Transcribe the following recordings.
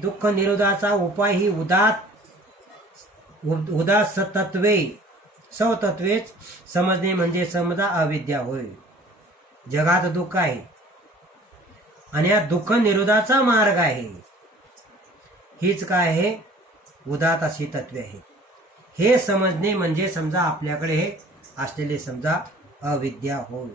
दुःख निरोधाचा उपाय ही उदास तत्वे सवतत्वेच समजणे म्हणजे समजा अविद्या होय. जगात दुःख आहे आणि या दुःख निरोधाचा मार्ग आहे. हीच काय आहे? उदात अशी तत्वे आहे. हे समजणे म्हणजे समजा आपल्याकडे हे असलेले समजा अविद्या होय.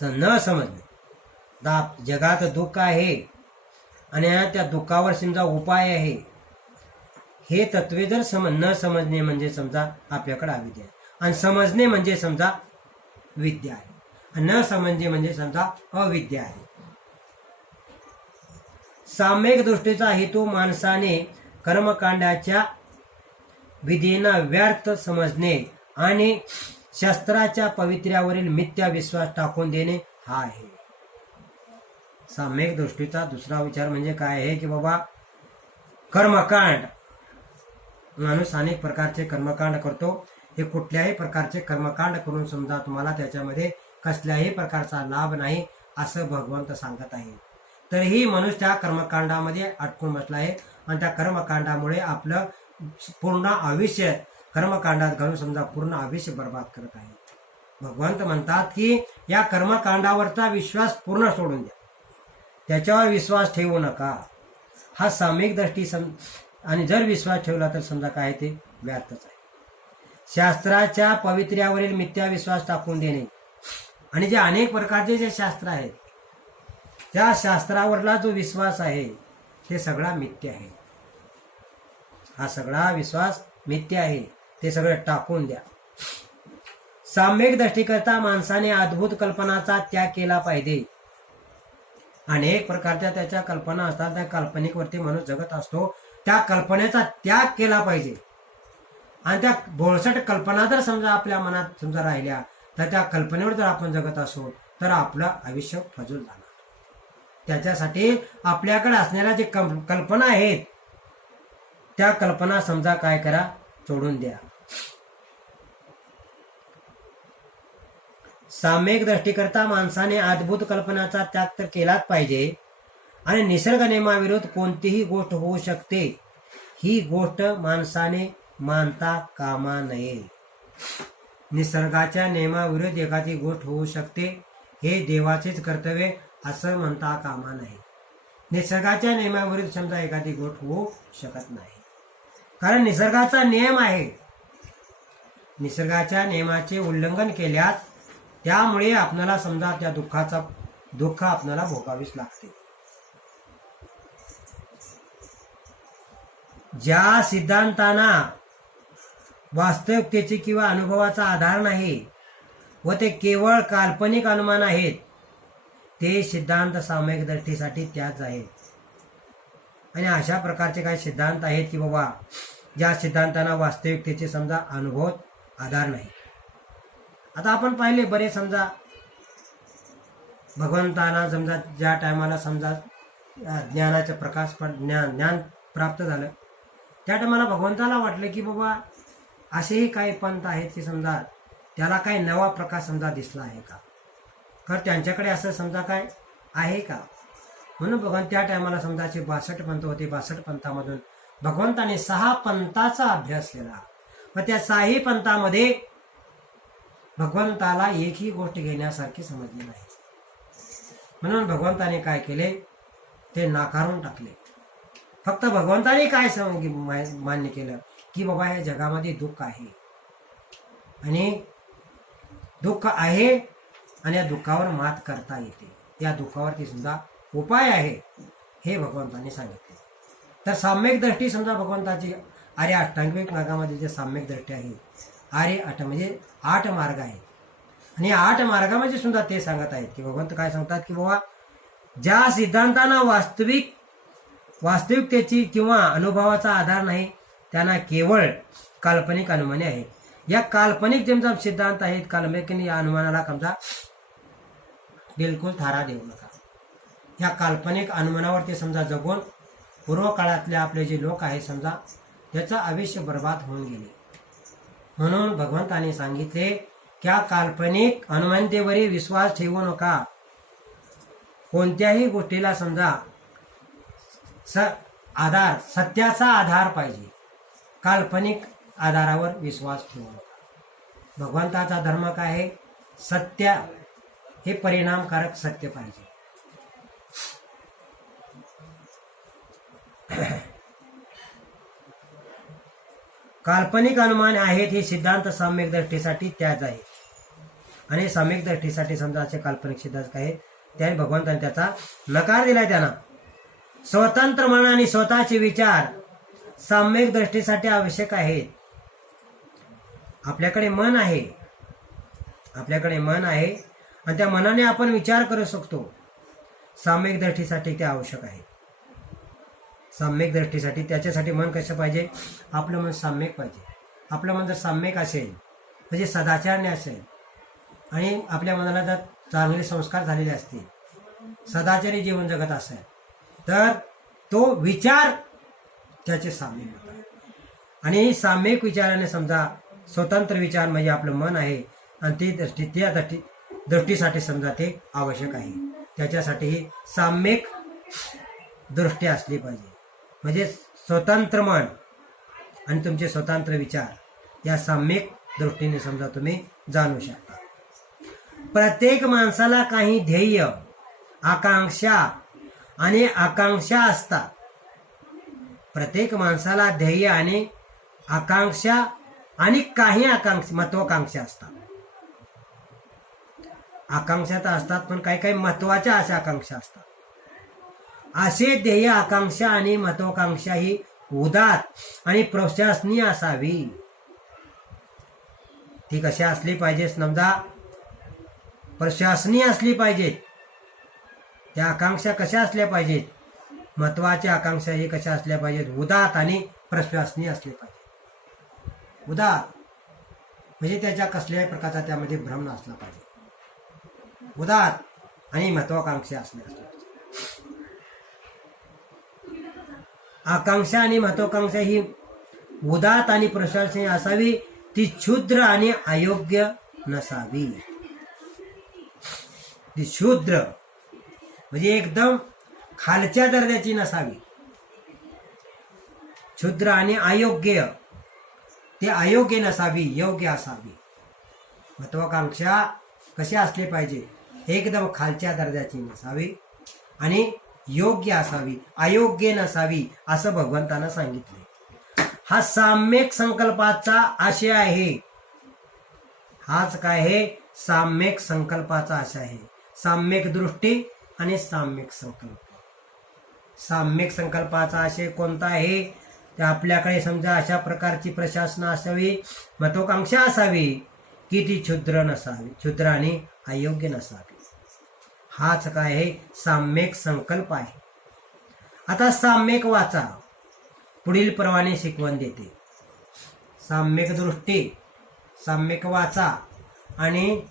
न समजणे जगात दुःख आहे आणि त्या दुःखावर समजा उपाय आहे. हे तत्वे जर न समजणे म्हणजे समजा आपल्याकडे अविद्या आहे. आणि समजणे म्हणजे समजा विद्या आहे. आणि न समजणे म्हणजे समजा अविद्या आहे. साम्यक दृष्टीचा हेतू माणसाने कर्मकांडाच्या विधींना व्यर्थ समजणे आणि शास्त्राच्या पवित्र्यावरील मिथ्या विश्वास टाकून देणे हा आहे. साम्यक दृष्टीचा दुसरा विचार म्हणजे काय आहे की बाबा कर्मकांड, माणूस अनेक प्रकारचे कर्मकांड करतो. हे कुठल्याही प्रकारचे कर्मकांड करून समजा तुम्हाला त्याच्यामध्ये कसल्याही प्रकारचा लाभ नाही असं भगवंत सांगत आहे. तरीही मनुष्य त्या कर्मकांडामध्ये अटकून बसला आहे आणि त्या कर्मकांडामुळे आपलं पूर्ण आयुष्य कर्मकांडात घालून समजा पूर्ण आयुष्य बर्बाद करत आहे. भगवंत म्हणतात की या कर्मकांडावरचा विश्वास पूर्ण सोडून द्या, त्याच्यावर विश्वास ठेवू नका. हा साम्यक दृष्टी आणि जर विश्वास ठेवला तर समजा काय ते व्यर्थच आहे. शास्त्राच्या पवित्र्यावरील मिथ्या विश्वास टाकून देणे आणि जे अनेक प्रकारचे जे शास्त्र आहेत त्या शास्त्रावरला जो विश्वास आहे ते सगळा मिथ्या आहे. हा सगळा विश्वास मिथ्या आहे, ते सगळं टाकून द्या. साम्यक दृष्टीकरता माणसाने अद्भुत कल्पनाचा त्याग केला पाहिजे. अनेक प्रकारच्या त्याच्या कल्पना असतात, त्या काल्पनिकवरती माणूस जगत असतो. त्या कल्पनेचा त्याग केला पाहिजे. आणि त्या बोळसट कल्पना जर समजा आपल्या मनात समजा राहिल्या तर त्या कल्पनेवर जर आपण जगत असो तर आपलं आयुष्य फजूल जाणार. त्याच्यासाठी आपल्याकडे असणाऱ्या जे कल्पना आहेत त्या कल्पना समजा काय करा, सोडून द्या. साम्यक दृष्टीकरता माणसाने अद्भुत कल्पनाचा त्याग तर केलाच पाहिजे. आणि निसर्ग नियमाविरुद्ध कोणतीही गोष्ट होऊ शकते ही गोष्ट माणसाने मानता कामा नये. निसर्गाच्या नियमाविरुद्ध एखादी गोष्ट होऊ शकते हे देवाचेच कर्तव्य असं म्हणता कामा नये. निसर्गाच्या नियमाविरुद्ध समजा एखादी गोष्ट होऊ शकत नाही, कारण निसर्गाचा नियम आहे. निसर्गाच्या नियमाचे उल्लंघन केल्यास त्यामुळे आपल्याला समजा त्या दुःख आपल्याला भोगावीच लागते. ज्या सिद्धांतांना वास्तविकतेची किंवा अनुभवाचा आधार नाही व ते केवळ काल्पनिक अनुमान आहेत ते सिद्धांत साम्यक दृष्टीसाठी त्याच आहेत. आणि अशा प्रकारचे काही सिद्धांत आहेत की बाबा ज्या सिद्धांतांना वास्तविकतेचे समजा अनुभव आधार नाही. आता आपण पाहिले बरे समजा भगवंतांना समजा ज्या टायमाला समजा ज्ञानाचा प्रकाश ज्ञान प्राप्त झालं त्या टायमाला भगवंताला वाटलं की बाबा असेही काही पंथ आहेत की समजा त्याला काही नवा प्रकाश समजा दिसला आहे का, तर त्यांच्याकडे असं समजा काय आहे का. म्हणून भगवान त्या टायमाला समजा 62 पंथ होते. 62 पंथामधून भगवंताने 6 पंथाचा अभ्यास केला व त्या 6ही पंथामध्ये भगवंताला एकही गोष्ट घेण्यासारखी समजली नाही. म्हणून भगवंताने काय केले ते नाकारून टाकले. फक्त भगवंताने काय मान्य केलं की बाबा या जगामध्ये दुःख आहे आणि दुःख आहे आणि या दुःखावर मात करता येते, या दुःखावरती सुद्धा उपाय आहे हे भगवंताने सांगितले. तर साम्यक दृष्टी समजा भगवंताची आर्य अष्टांगिक मार्गामध्ये जे साम्यक दृष्टी आहे आर्य 8 म्हणजे 8 मार्ग आहे. आणि 8 मार्गामध्ये सुद्धा ते सांगत आहेत की भगवंत काय सांगतात की बाबा ज्या सिद्धांतांना वास्तविकतेची किंवा अनुभवाचा आधार नाही त्यांना केवळ काल्पनिक अनुमाने आहेत. या काल्पनिक जेमचा सिद्धांत आहेत काल्पनिक या अनुमानाला समजा बिलकुल थारा देऊ नका. या काल्पनिक अनुमानावरती समजा जगून पूर्व काळातले आपले जे लोक आहेत समजा त्याचं आयुष्य बर्बाद होऊन गेले. म्हणून भगवंताने सांगितले की काल्पनिक अनुमानतेवरील विश्वास ठेवू नका. कोणत्याही गोष्टीला समजा आधार, सत्याचा आधार पाहिजे, काल्पनिक आधारावर विश्वास ठेवू नका. भगवंताचा धर्म काय आहे? सत्य हे परिणामकारक सत्य पाहिजे. काल्पनिक अनुमान आहेत हे सिद्धांत सम्यक दृष्टीसाठी त्याच आहे. आणि सम्यक दृष्टीसाठी समजा असे काल्पनिक सिद्धांत काय आहेत, त्याने भगवंताने त्याचा नकार दिलाय. त्यांना स्वतंत्र मन आणि स्वतःचे विचार सम्यक दृष्टीसाठी आवश्यक आहेत. आपल्याकडे मन आहे, आणि त्या मनाने आपण विचार करू शकतो. सम्यक दृष्टीसाठी ते आवश्यक आहे. सम्यक दृष्टीसाठी त्याच्यासाठी मन कसं पाहिजे? आपलं मन सम्यक पाहिजे. आपलं मन जर सम्यक असेल म्हणजे सदाचारने असेल आणि आपल्या मनाला जर चांगले संस्कार झालेले असतील, सदाचारी जीवन जगत असेल, तर तो विचार त्याचे साम्यक होतात. आणि साम्यक विचाराने समजा स्वतंत्र विचार म्हणजे आपलं मन आहे, आणि त्या दृष्टीसाठी समजा ते आवश्यक आहे. त्याच्यासाठी साम्यक दृष्टी असली पाहिजे. म्हणजे स्वतंत्र मन आणि तुमचे स्वतंत्र विचार या साम्यक दृष्टीने समजा तुम्ही जाणू शकता. प्रत्येक माणसाला काही ध्येय, आकांक्षा आणि आकांक्षा असतात. प्रत्येक माणसाला ध्येय आणि आकांक्षा आणि काही महत्वाकांक्षा असतात. आकांक्षा तर असतात, पण काही काही महत्वाच्या अशा आकांक्षा असतात. असे ध्येय, आकांक्षा आणि महत्वाकांक्षा ही उदात्त आणि प्रशंसनीय असावी. ती कशी असली पाहिजे? समजा प्रशंसनीय असली पाहिजेत. त्या आकांक्षा कशा असल्या पाहिजेत? महत्वाच्या आकांक्षा ही कशा असल्या पाहिजेत? उदात्त आणि प्रशंसनीय असले पाहिजे. उदात्त म्हणजे त्याच्या कसल्याही प्रकारचा त्यामध्ये भ्रम नसला पाहिजे. उदात्त आणि महत्वाकांक्षा असल्या पाहिजे. आकांक्षा आणि महत्वाकांक्षा ही उदात्त आणि प्रशंसनीय असावी. ती क्षुद्र आणि अयोग्य नसावी. ती क्षुद्र म्हणजे एकदम खालच्या दर्जाची नसावी. क्षुद्र आणि अयोग्य, ते अयोग्य नसावी, योग्य असावी. महत्वाकांक्षा कशी असली पाहिजे? एकदम खालच्या दर्जाची नसावी आणि योग्य असावी, अयोग्य नसावी, असं भगवंतानं सांगितले. हा साम्यक संकल्पाचा आशय आहे. हाच काय आहे? साम्यक संकल्पाचा आशय आहे. साम्यक दृष्टी आणि साम्यक संकल्प. साम्यक संकल्पाचा आशय कोणता आहे? तर आपल्याकडे समजा अशा प्रकारची प्रशासन असावी, महत्वाकांक्षा असावी की ती क्षुद्र नसावी, क्षुद्र आणि अयोग्य नसावी. हाच काय आहे? साम्यक संकल्प आहे. आता साम्यक वाचा पुढील प्रमाणे शिकवण देते. साम्यक दृष्टी, साम्यक वाचा आणि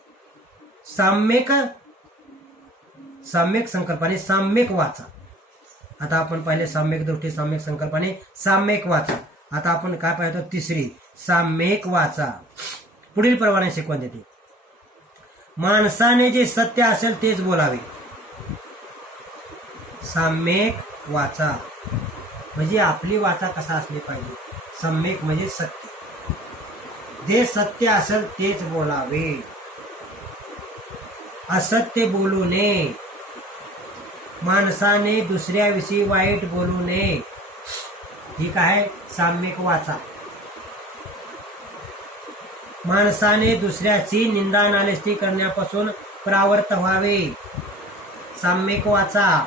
साम्यक संकल्पाने साम्यक वाचा. आता आपण पाहिले साम्यक दृष्टी, साम्यक संकल्पाने साम्यक वाचा. आता आपण काय पाहतो? तिसरी साम्यक वाचा. पुढील प्रमाणे शिकवण देते. माणसाने जे सत्य असेल तेच बोलावे. साम्यक वाचा म्हणजे आपली वाचा कसा असली पाहिजे? सम्यक म्हणजे सत्य. जे सत्य असेल तेच बोलावे. असत्य बोलू नये. माणसाने दुसऱ्याविषयी वाईट बोलू नये. ठीक आहे? साम्यक वाचा. माणसाने दुसऱ्याची निंदा नालिष्टी करण्यापासून परावृत्त व्हावे. साम्यक वाचा.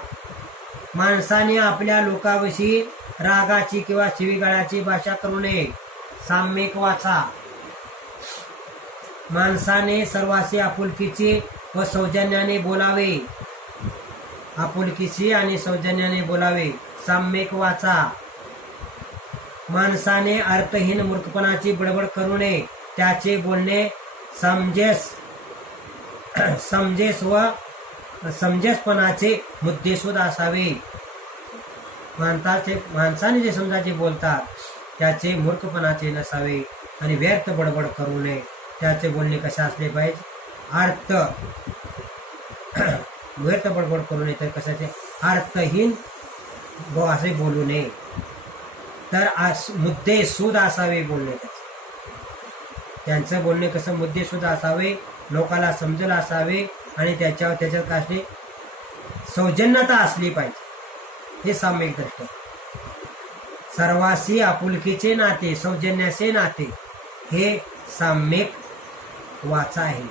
माणसाने आपल्या लोकाविषयी रागाची किंवा शिवीगाळाची भाषा करू नये. साम्यक वाचा. माणसाने सर्वांशी आपुलकीची व सौजन्याने बोलावे. आपुलकीची आणि सौजन्याने बोलावे. साम्यक वाचा. माणसाने अर्थहीन मूर्खपणाची बडबड करू नये. त्याचे बोलणे समंजसपणाचे मुद्देसूद असावे. माणसाने जे समजा जे बोलतात त्याचे मूर्खपणाचे नसावे आणि व्यर्थ बडबड करू नये. त्याचे बोलणे कसे असले पाहिजे? व्यर्थ बडबड करू नये, तर कशाचे अर्थहीन असे बोलू नये, तर मुद्दे सुद असावे बोलणे. त्यांचं बोलणे कसं मुद्दे सुद्धा असावे, लोकाला समजेल असावे, आणि त्याच्यात काय सौजन्यता असली पाहिजे. हे साम्यक दृष्टी. सर्वासी आपुलकीचे नाते, सौजन्याचे नाते, हे साम्यक वाचा आहे.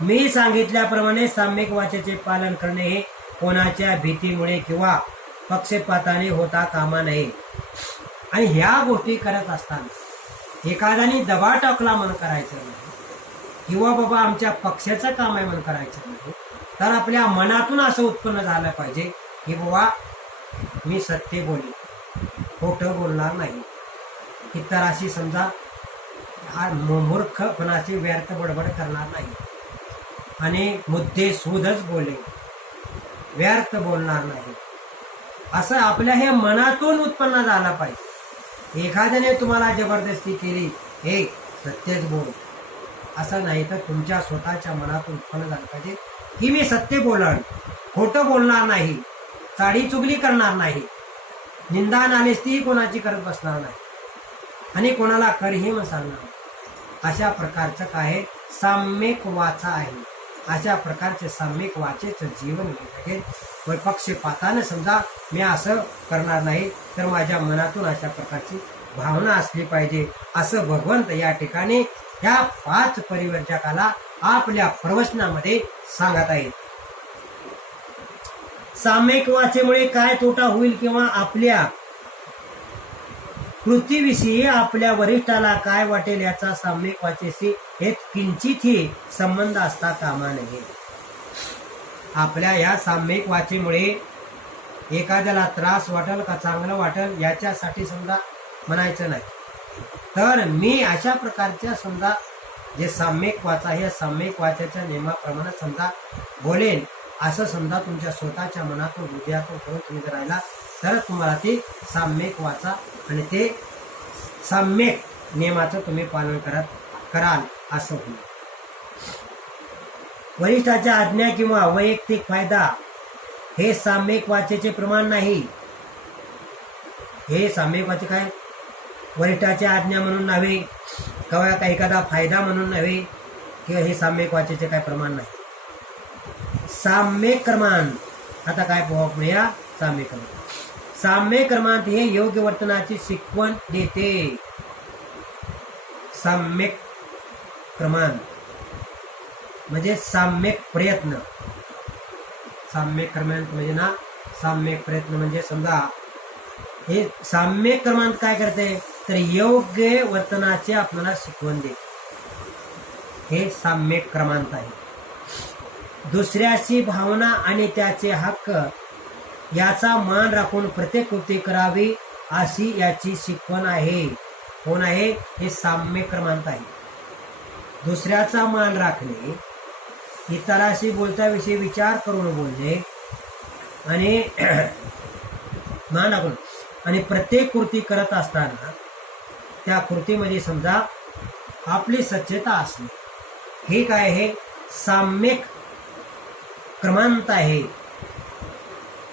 मी सांगितल्याप्रमाणे साम्यक वाचेचे पालन करणे हे कोणाच्या भीतीमुळे किंवा पक्षपाताने होता कामा नये. आणि ह्या गोष्टी करत असताना एखाद्याने दबा टाकला म्हणून करायचं नाही, किंवा बाबा आमच्या पक्षाचं काम आहे म्हणून करायचं नाही, तर आपल्या मनातून असं उत्पन्न झालं पाहिजे की बाबा मी सत्य बोलेन, खोटं बोलणार नाही. इतराशी समजा मूर्खपणाची व्यर्थ बडबड करणार नाही, आणि मुद्दे सुदच बोले, व्यर्थ बोलणार नाही, असं आपल्या हे मनातून उत्पन्न झालं पाहिजे. एखाद्याने तुम्हाला जबरदस्ती केली, हे सत्यच बोल, असं नाही, तर तुमच्या स्वतःच्या मनातून उत्पन्न झालं पाहिजे की मी सत्य बोलन, खोटं बोलणार नाही, चाडी चुगली करणार नाही, निंदा नालिस्ती कोणाची करत बसणार नाही, आणि कोणाला करही मग सांगणार नाही. अशा प्रकारचं काय साम्यक वाचा आहे. अशा प्रकारचे साम्यक वाचेचं जीवन लागेल. व पक्षपातानं समजा मी असं करणार नाही, तर माझ्या मनातून अशा प्रकारची भावना असली पाहिजे, असं भगवंत या ठिकाणी ह्या 5 परिवर्तकाला आपल्या प्रवचनामध्ये सांगत आहेत. साम्यक वाचेमुळे काय तोटा होईल किंवा आपल्या कृतीविषयी आपल्या वरिष्ठाला काय वाटेल याचा साम्यक वाचेशी एक किंचितही संबंध असता कामा नये. आपल्या या साम्यक वाचेमुळे एखाद्याला त्रास वाटेल का चांगलं वाटेल याच्यासाठी समजा म्हणायचं नाही, तर मी अशा प्रकारच्या समजा जे साम्यक वाचा, हे साम्यक वाचाच्या नियमाप्रमाणे समजा बोलेन, असं समजा तुमच्या स्वतःच्या मनातून हृदयातून करून तुम्ही जर राहिला, तर तुम्हाला ते साम्यक वाचा आणि ते साम्यक नियमाचं तुम्ही पालन कराल असं होईल. वरिष्ठाच्या आज्ञा किंवा वैयक्तिक फायदा हे साम्यक वाचेचे प्रमाण नाही. हे साम्यक वाचे काय वरिष्ठाची आज्ञा म्हणून नव्हे, किंवा काही एखादा फायदा म्हणून नव्हे, किंवा हे साम्यक वाचेचे काय प्रमाण नाही. साम्यक क्रमांत, आता काय पाहूया साम्यक क्रमांत. साम्यक क्रमांत हे योग्य वर्तनाची शिकवण देते. साम्यक क्रमांत म्हणजे साम्यक प्रयत्न. साम्यक क्रमांत म्हणजे ना साम्यक प्रयत्न म्हणजे समजा हे साम्यक क्रमांत काय करते, तर योग्य वर्तनाचे आपल्याला शिकवण देते. हे साम्यक क्रमांत आहे. दुसऱ्याची भावना आणि त्याचे हक्क याचा मान राखून प्रत्येक कृती करावी अशी याची शिकवण आहे. कोण आहे, हे साम्यक क्रमांत आहे. दुसऱ्याचा मान राखणे, इतराशी बोलताविषयी विचार करून बोलणे, आणि मान राखून आणि प्रत्येक कृती करत असताना त्या कृतीमध्ये समजा आपली सच्चेता असणे, हे काय आहे साम्यक क्रमांत आहे.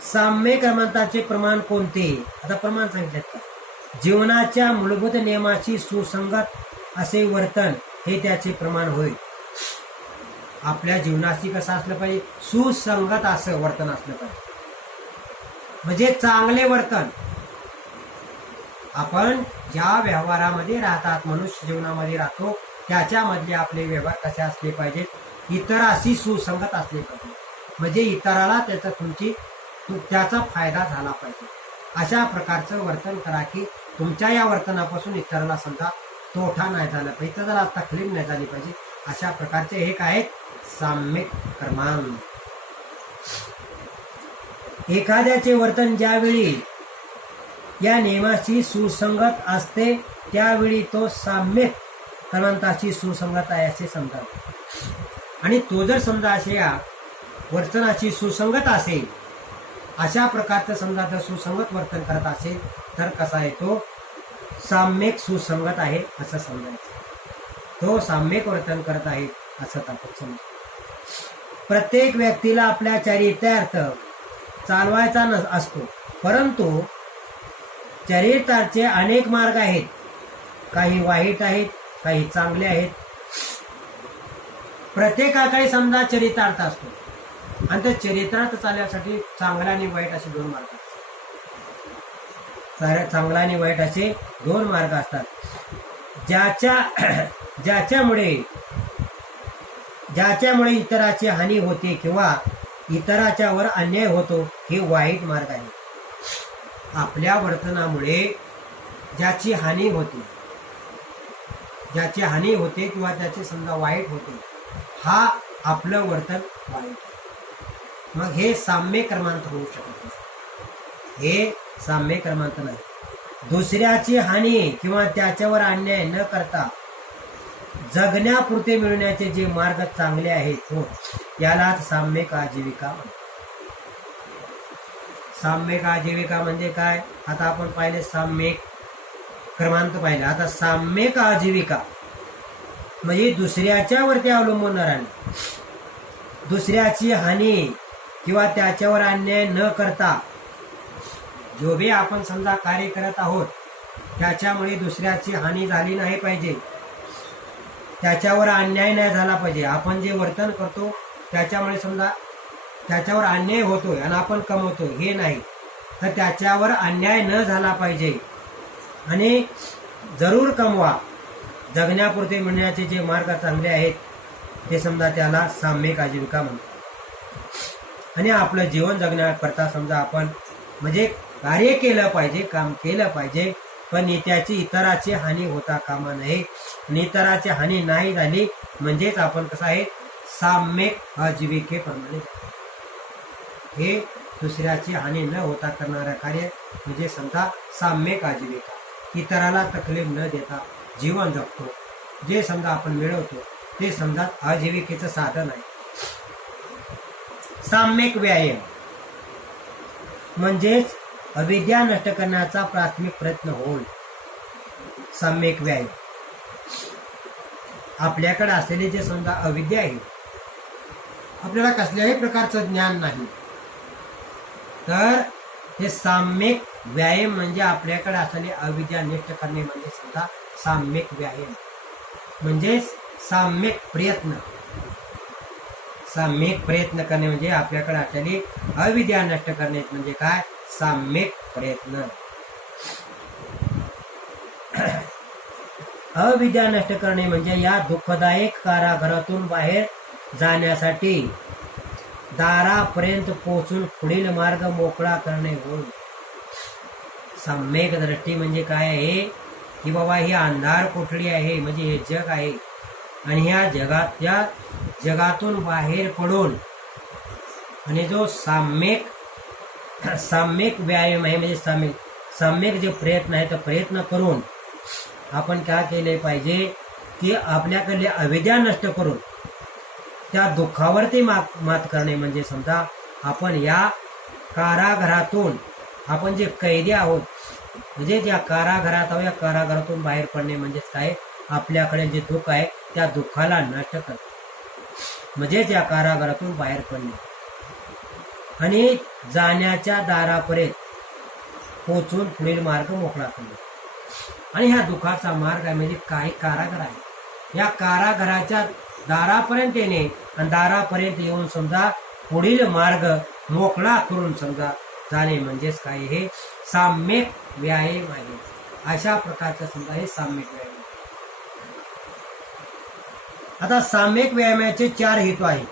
साम्यक क्रमांताचे प्रमाण कोणते, आता प्रमाण सांगितले का, जीवनाच्या मूलभूत नियमाची सुसंगत असे वर्तन हे त्याचे प्रमाण होईल. आपल्या जीवनाशी कसं असलं पाहिजे, सुसंगत असं वर्तन असलं पाहिजे, म्हणजे चांगले वर्तन. आपण ज्या व्यवहारामध्ये राहतात, मनुष्य जीवनामध्ये राहतो, त्याच्यामधले आपले व्यवहार कसे असले पाहिजेत, इतराशी सुसंगत असले पाहिजे, म्हणजे इतराला त्याचा फायदा झाला पाहिजे. अशा प्रकारचं वर्तन करा की तुमच्या या वर्तनापासून इतराला समजा तोटा नाही झाला पाहिजे, त्याला तकलीफ नाही झाली पाहिजे. अशा प्रकारचे हे काय साम्यक क्रमांत. एखाद्याचे वर्तन ज्यावेळी या नियमाशी सुसंगत असते त्यावेळी तो साम्यक क्रमांताची सुसंगत आहे असे समजावे. आणि तो जर समजा असे या वर्तनाची सुसंगत असेल, अशा प्रकारचं समजा जर सुसंगत वर्तन करत असेल, तर कसा आहे तो साम्यक सुसंगत आहे असं समजायचं. तो साम्यक वर्तन करत आहे असं आपण समजायचं. प्रत्येक व्यक्तीला आपल्या चरित्रार्थ चालवायचा असतो, परंतु चरित्राचे अनेक मार्ग आहेत. काही वाईट आहेत, काही चांगले आहेत. प्रत्येकाकडे समजा चरितार्थ असतो आणि त्या चरित्रार्थ चालण्यासाठी चांगला आणि वाईट असे दोन मार्ग असतात. चांगला आणि वाईट असे दोन मार्ग असतात. ज्याच्यामुळे इतराची हानी होते किंवा इतराच्यावर अन्याय होतो, हे वाईट मार्ग आहे. आपल्या वर्तनामुळे ज्याची हानी होते किंवा त्याचे समजा वाईट होते, हा आपलं वर्तन वाईट. मग हे साम्य क्रमांक होऊ शकत नाही. हे साम्य क्रमांक नाही. दुसऱ्याची हानी किंवा त्याच्यावर अन्याय न करता जगण्यापुरते मिळवण्याचे जे मार्ग चांगले आहेत, हो, यालाच साम्यक आजीविका म्हणतात. साम्यक आजीविका म्हणजे काय? आता आपण पाहिले साम्यक क्रमांक पाहिला. आता साम्यक आजीविका म्हणजे दुसऱ्याच्या वरती अवलंबून राहणे, दुसऱ्याची हानी किंवा त्याच्यावर अन्याय न करता जो बी आपण समजा कार्य करत आहोत त्याच्यामुळे दुसऱ्याची हानी झाली नाही पाहिजे, त्याच्यावर अन्याय नाही झाला पाहिजे. आपण जे वर्तन करतो त्याच्यामुळे समजा त्याच्यावर अन्याय होतोय आणि आपण कमवतोय, हे नाही, तर त्याच्यावर अन्याय न झाला पाहिजे आणि जरूर कमवा. जगण्यापुरते मिळण्याचे जे मार्ग चांगले आहेत ते समजा त्याला साम्यक आजीविका म्हणतात. आणि आपलं जीवन जगण्याकरता समजा आपण म्हणजे कार्य केलं पाहिजे, काम केलं पाहिजे, पण त्याची इतराची हानी होता कामा नये. इतराची हानी नाही झाली म्हणजेच आपण कसं आहे साम्यक आजीविकेप्रमाणे. हे दुसऱ्याची हानी न होता करणारं कार्य म्हणजे समजा साम्यक आजीविका. इतराला तकलीफ न देता जीवन जगतो, जे समजा आपण मिळवतो ते समजा आजीविकेचं साधन आहे. साम्यक व्यायाम म्हणजेच अविद्या नष्ट करण्याचा प्राथमिक प्रयत्न होय. साम्यक व्यायाम आपल्याकडे असलेले जे समजा अविद्या आहे, आपल्याला कसल्याही प्रकारचं ज्ञान नाही, तर हे साम्यक व्यायाम म्हणजे आपल्याकडे असलेले अविद्या नष्ट करणे म्हणजे समजा साम्यक व्यायाम म्हणजे साम्यक प्रयत्न. साम्यक प्रयत्न करणे म्हणजे आपल्याकडे असलेली अविद्या नष्ट करणे म्हणजे काय? साम्यक प्रयत्न. अविद्या नष्ट करणे म्हणजे या दुःखदायक कारागृहातून बाहेर जाण्यासाठी दारापर्यंत पोहोचून पुढील मार्ग मोकळा करणे होय. सम्यक दृष्टी म्हणजे काय आहे की बाबा ही अंधार कोठडी आहे, म्हणजे हे जग आहे आणि ह्या जगातून बाहेर पडून आणि जो साम्यक व्यायाम आहे म्हणजे साम्यक जे प्रयत्न आहे तर प्रयत्न करून आपण काय केले पाहिजे की आपल्याकडले अविद्या नष्ट करून त्या दुःखावरती मात करणे म्हणजे समजा आपण या कारागृहातून आपण जे कैदी आहोत म्हणजे ज्या कारागृहात आहोत या कारागृहातून बाहेर पडणे म्हणजेच काय? आपल्याकडे जे दुःख आहे त्या दुःखाला नष्ट करणे म्हणजेच या कारागृहातून बाहेर पडणे आणि जाण्याच्या दारापर्यंत पोचून पुढील मार्ग मोकळा करणे. आणि ह्या दुःखाचा मार्ग आहे म्हणजे काही कारागृह आहे, या कारागृहाच्या दारापर्यंत येणे आणि दारापर्यंत येऊन समजा पुढील मार्ग मोकळा करून समजा जाणे म्हणजेच काय? हे साम्यक व्यायाम आहे. अशा प्रकारचं समजा हे साम्यक व्यायाम. आता साम्यक व्यायामाचे 4 हेतू आहेत.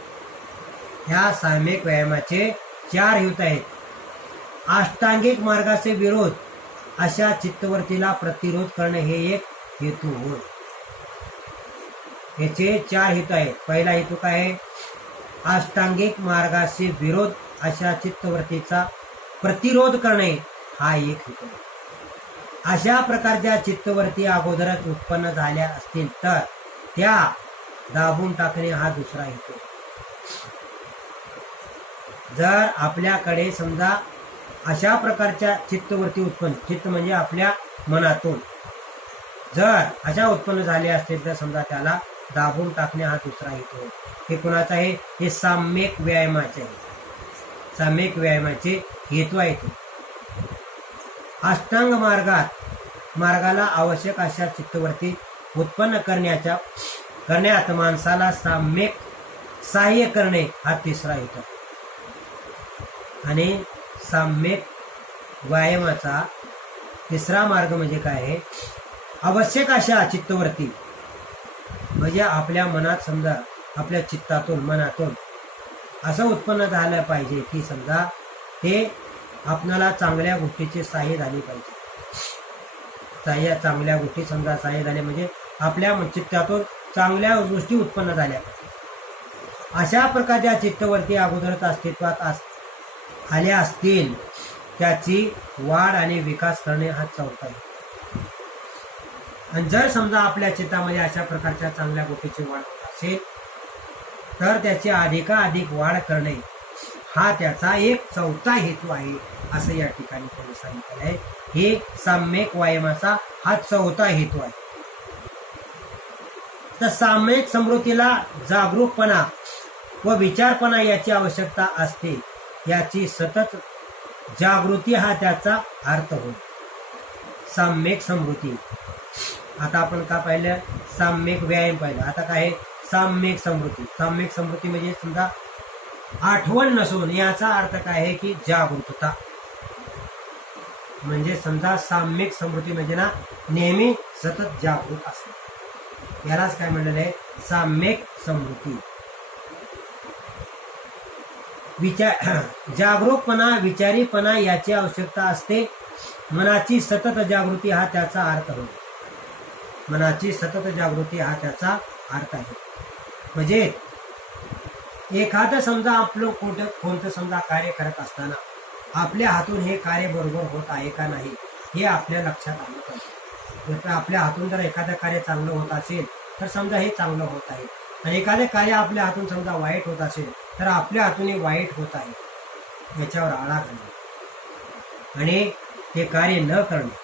ह्या साम्यक व्यायामाचे 4 हेतू आहेत. अष्टांगिक मार्गाचे विरोध अशा चित्तवृत्तीला प्रतिरोध करणे हे एक हेतू होय. याचे 4 हेतू आहेत. पहिला हेतू काय आहे? अष्टांगिक मार्गाचे विरोध अशा चित्तवृत्तीचा प्रतिरोध करणे हा एक हेतू आहे. अशा प्रकारच्या चित्तवृत्ती अगोदरच उत्पन्न झाल्या असतील तर त्या दाबून टाकणे हा दुसरा हेतू. जर आपल्याकडे समजा अशा प्रकारच्या चित्तवृत्ती उत्पन्न, चित्त म्हणजे आपल्या मनातून जर अशा उत्पन्न झाले असतील तर समजा त्याला दाबून टाकणे हा दुसरा हेतू आहे. हे कुणाचा आहे? हे साम्यक व्यायामाचे आहे. साम्यक व्यायामाचे हेतू आहे ते. अष्टांग मार्गाला आवश्यक अशा चित्तवृत्ती उत्पन्न करण्यात माणसाला साम्यक सहाय्य करणे हा तिसरा हेतू. आणि साम्यक व्यायामाचा तिसरा मार्ग म्हणजे काय आहे? आवश्यक अशा चित्तवृत्ती म्हणजे आपल्या मनात समजा आपल्या चित्तातून मनातून असं उत्पन्न झालं पाहिजे की समजा ते आपणाला चांगल्या गोष्टीचे सहाय्य झाले पाहिजे. चांगल्या गोष्टी समजा सहाय्य झाले म्हणजे आपल्या चित्तातून चांगल्या गोष्टी उत्पन्न झाल्या. अशा प्रकारच्या चित्तवृत्ती अगोदरच अस्तित्वात आल्या असतील त्याची वाढ आणि विकास करणे हा चौथा आहे. आणि जर समजा आपल्या चित्तामध्ये अशा प्रकारच्या चांगल्या गोष्टीची वाढ होत असेल तर त्याची अधिकाधिक वाढ करणे हा त्याचा एक चौथा हेतू आहे असं या ठिकाणी त्यांनी सांगितलं आहे. हे साम्यक व्यायामाचा हा चौथा हेतू आहे. तर साम्यक समृद्धीला जागरूकपणा व विचारपणा याची आवश्यकता असते. याची सतत जागृती हा त्याचा अर्थ होय. साम्यक समृद्धी. आता आपण का पाहिलं? साम्यक व्यायाम पाहिलं. आता काय आहे? साम्यक समृद्धी. साम्यक समृद्धी म्हणजे समजा आठवण नसून याचा अर्थ काय आहे की जागरूकता. म्हणजे समजा साम्यक समृद्धी म्हणजे ना नेहमी सतत जागृत असणे. यालाच काय म्हणलेलं आहे? साम्यक समृद्धी. जागरूकपणा विचारीपणा याची आवश्यकता असते. मनाची सतत जागृती हा त्याचा अर्थ होतो. मनाची सतत जागृती हा त्याचा अर्थ आहे. म्हणजे एखादं समजा आपलं कोणतं समजा कार्य करत असताना आपल्या हातून हे कार्य बरोबर होत आहे का नाही हे आपल्या लक्षात आलं पाहिजे. तर आपल्या हातून जर एखादं कार्य चांगलं होत असेल तर समजा हे चांगलं होत आहे आणि एखादं कार्य आपल्या हातून समजा वाईट होत असेल तर आपल्या हातून हे वाईट होत आहे. याच्यावर आळा घालणे आणि ते कार्य न करणे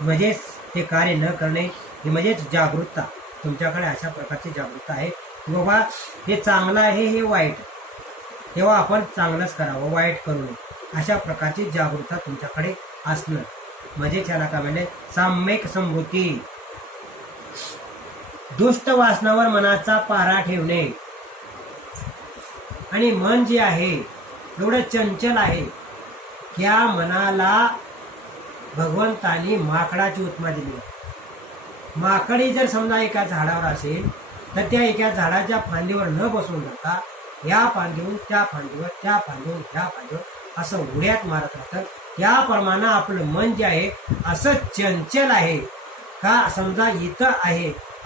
म्हणजेच ते कार्य न करणे हे म्हणजेच जागरूकता. तुमच्याकडे अशा प्रकारची जागरूकता आहे की बाबा हे चांगलं आहे हे वाईट, तेव्हा आपण चांगलंच करावं, वाईट करू नये. अशा प्रकारची जागरूकता तुमच्याकडे असणं म्हणजे त्याला काय म्हणजे साम्यक समृद्धी. दुष्ट वासनावर मनाचा पारा ठेवणे. आणि मन जे आहे एवढं चंचल आहे त्या मनाला भगवंतानी माकडाची उपमा दिली. माकडी जर समजा एका झाडावर असेल तर त्या एका झाडाच्या फांदीवर न बसून जाता या फांदीहून त्या फांदीवर, त्या फांदीहून ह्या फांदीवर असं उड्यात मारत राहतात. त्याप्रमाणे आपलं मन जे आहे असं चंचल आहे का समजा इथं आहे